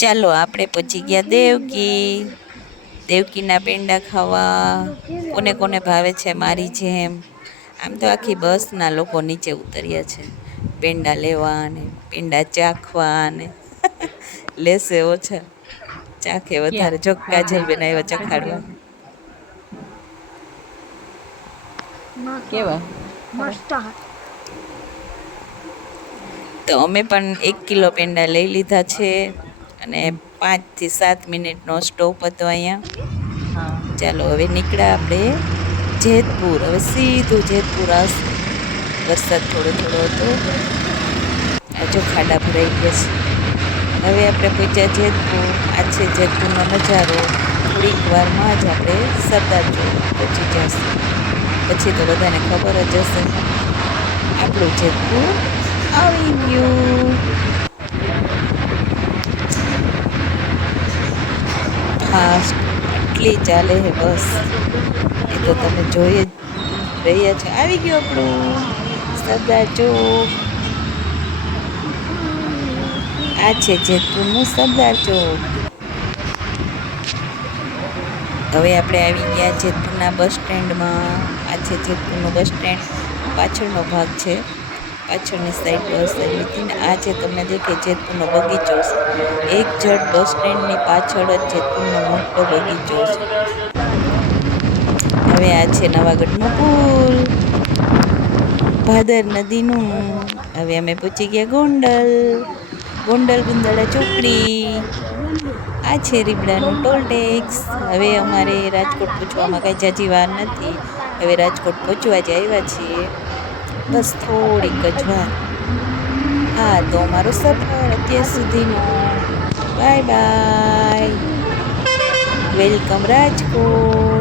ચાલો આપણે પહોંચી ગયા દેવકી. દેવકીના પેંડા ખાવા. કોને કોને ભાવે છે મારી જેમ. આમ તો આખી બસના લોકો નીચે ઉતર્યા છે. પેંડા લેવા અને પેંડા ચાખવા અને લેશે ઓછા. ચાખે વધારે. જો કાજલબેન આવ્યા ચખાડવા કેવા? મસ્ત. તો અમે પણ એક કિલો પેંડા લઈ લીધા છે. અને પાંચથી સાત મિનિટનો સ્ટોપ હતો અહીંયા. ચાલો હવે નીકળ્યા આપણે જેતપુર. હવે સીધું જેતપુર આવશે વરસાદ થોડો થોડો હતો. આ જો ખાડા ભરાઈ ગયા છે. હવે આપણે પહોંચ્યા જેતપુર. આ છે જેતપુરનો નજારો. થોડીક વારમાં જ આપણે સરદાર ચોક પહોંચી જશું. પછી તો બધાને ખબર જ હશે. આપણું જેતપુર આવી ગયું. ફાસ્ટ એટલી ચાલે છે બસ. એ તો તમે જોઈ જ રહ્યા છો. આવી ગયો આપણું સરદાર ચોક. આ છે જેતપુરનું સરદાર ચોક. હવે આપણે આવી ગયા જેતપુરના બસ સ્ટેન્ડમાં. આ છે જેતપુરનું બસ સ્ટેન્ડ. પાછળનો ભાગ છે. પાછળની સાઈડ બસ આવી હતી ને આ છે તમને દેખે જેતપુરનો બગીચો છે. એક જટ બસ સ્ટેન્ડની પાછળ જ જેતપુરનો મોટો બગીચો છે. હવે આ છે નવાગઢનો પુલ. ભાદર નદીનું. હવે અમે પહોંચી ગયા ગોંડલ. ગોંડલ ગુંદડા ચોકડી. આ છે રીબડાનું ટોલ ટેક્સ હવે અમારે રાજકોટ પહોંચવામાં કાંઈ જાજી વાર નથી. હવે રાજકોટ પહોંચવા જ આવ્યા છીએ. બસ થોડીક જ વાર. હા તો અમારો સફર અત્યાર સુધીનો. Bye bye. વેલકમ રાજકોટ.